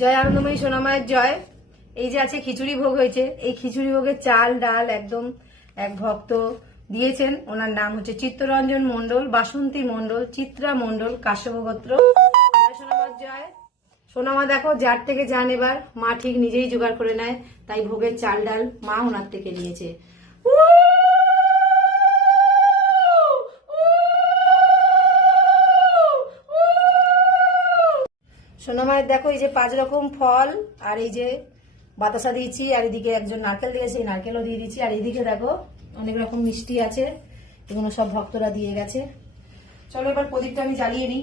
জয় আনন্দময়ী সোনামায়ের জয়। এই যে আছে খিচুড়ি ভোগ হয়েছে, এই খিচুড়ি ভোগের চাল ডাল একদম এক ভক্ত দিয়েছেন। ওনার নাম হচ্ছে চিত্তরঞ্জন মণ্ডল, বাসন্তী মণ্ডল, চিত্রা মণ্ডল, কাশ্যপ গোত্র। জয় সোনামার জয়। সোনামা দেখো যার থেকে যান, এবার মা ঠিক নিজেই জোগাড় করে নেয়, তাই ভোগের চাল ডাল মা ওনার থেকে নিয়েছে। সোনামায়ের দেখো এই যে 5 রকম ফল, আর এই যে বাতাসা দিয়েছি, আর এদিকে একজন নারকেল দিয়েছে, নারকেলও দিয়ে দিচ্ছি, আর এদিকে দেখো অনেক রকম মিষ্টি আছে, এগুলো সব ভক্তরা দিয়ে গেছে। চলো এবার প্রদীপটা আমি জ্বালিয়ে নিই।